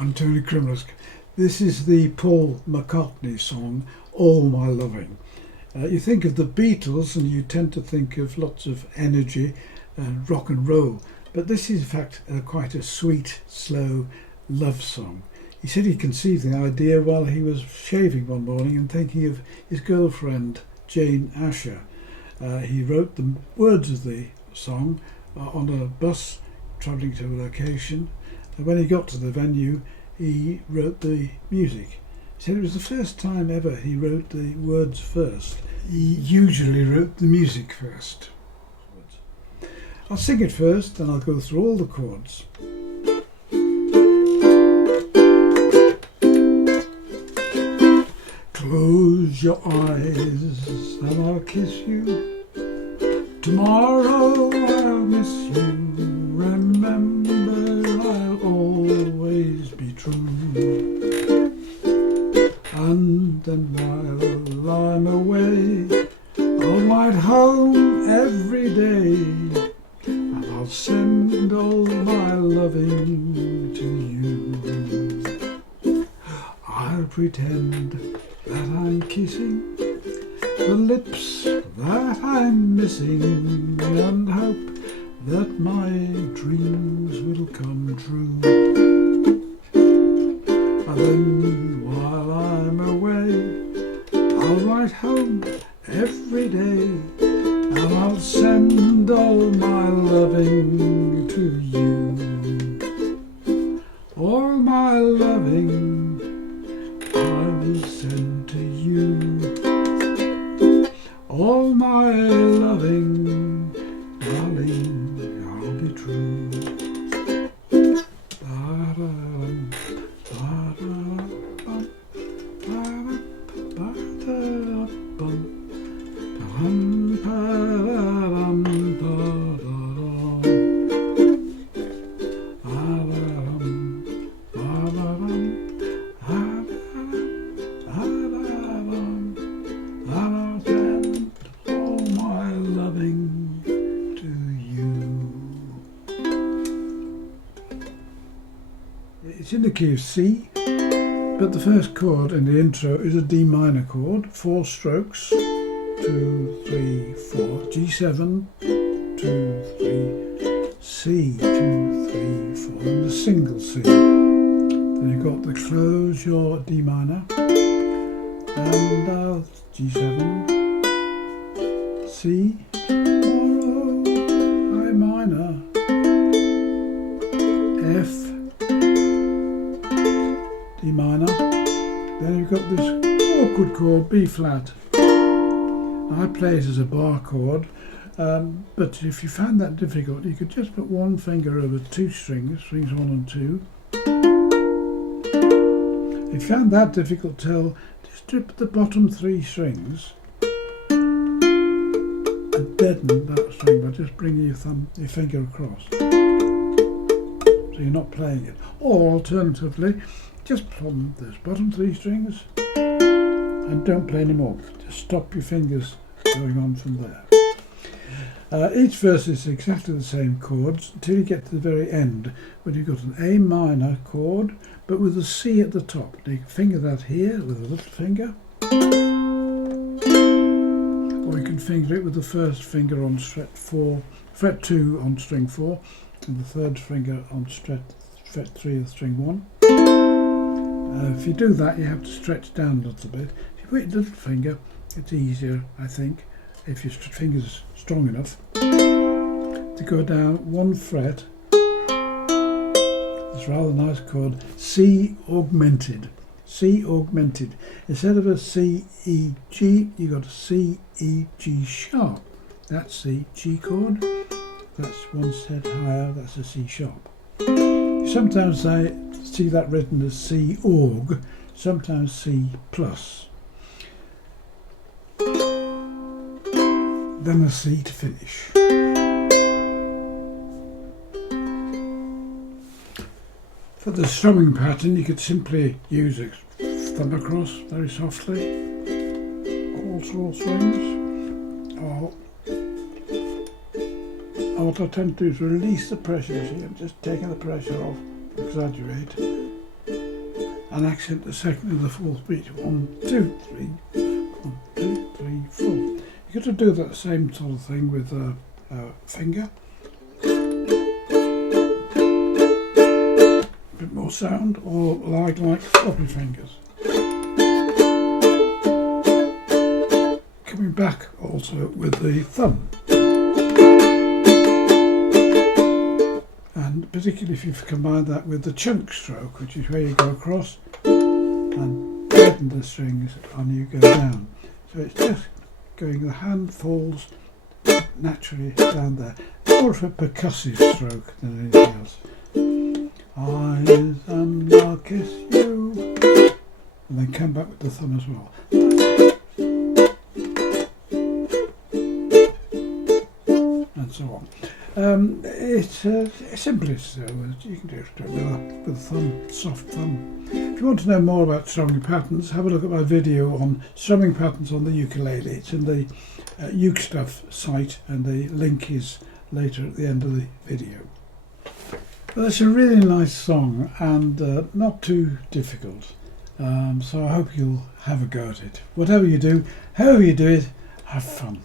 I'm Tony Crimlos. This is the Paul McCartney song, All My Loving. You think of the Beatles and you tend to think of lots of energy and rock and roll, but this is in fact quite a sweet, slow love song. He said he conceived the idea while he was shaving one morning and thinking of his girlfriend, Jane Asher. He wrote the words of the song on a bus travelling to a location. And when he got to the venue, he wrote the music. He said it was the first time ever he wrote the words first. He usually wrote the music first. I'll sing it first, then I'll go through all the chords. Close your eyes and I'll kiss you. Tomorrow I'll miss you. Remember, I'll always be true. And then while I'm away, I'll ride home every day, and I'll send all my loving to you. I'll pretend that I'm kissing the lips that I'm missing, and hope that my dreams will come true. And then while I'm away, I'll write home every day, and I'll send all my loving to you. All my loving I will send to you. All my loving, darling, I'll be true. It's in the key of C, but the first chord in the intro is a D minor chord, 4 strokes, 2, 3, 4, G7, 2, 3, C, 2, 3, 4, and the single C. Then you've got the close your D minor, and G7, C, tomorrow, I minor, F, D minor, then you've got this awkward chord, B flat. I play it as a bar chord, but if you found that difficult, you could just put one finger over 2 strings, strings 1 and 2. If you found that difficult, just strip the bottom 3 strings and deaden that string by just bringing your finger across. So you're not playing it. Or alternatively, just plumb those bottom 3 strings and don't play any more. Just stop your fingers going on from there. Each verse is exactly the same chords until you get to the very end, when you've got an A minor chord but with a C at the top. Now you can finger that here with a little finger, or you can finger it with the first finger on fret 2 on string 4, and the third finger on fret 3 of string 1. If you do that, you have to stretch down a little bit. If you put your little finger, it's easier, I think, if your finger's strong enough, to go down 1 fret. It's a rather nice chord, C augmented. C augmented. Instead of a C, E, G, you've got a C, E, G sharp. That's C, G chord. That's 1 set higher, that's a C sharp. Sometimes I see that written as C aug, sometimes C plus. Then a C to finish. For the strumming pattern, you could simply use a thumb across very softly, all strings, or what I tend to do is release the pressure. See, I'm just taking the pressure off, exaggerate, and accent the second and the fourth beat. 1, 2, 3, 1, 2, 3, 4. You've got to do that same sort of thing with a finger. A bit more sound, or like floppy fingers. Coming back also with the thumb. And particularly if you've combined that with the chunk stroke, which is where you go across and tighten the strings and you go down. So it's just going, the hand falls naturally down there. More of a percussive stroke than anything else. Eyes and I'll kiss you. And then come back with the thumb as well. And so on. It's simplest, so you can just do it with a thumb, soft thumb. If you want to know more about strumming patterns, have a look at my video on strumming patterns on the ukulele. It's in the UkeStuff site, and the link is later at the end of the video. Well, it's a really nice song and not too difficult, so I hope you'll have a go at it. Whatever you do, however you do it, have fun.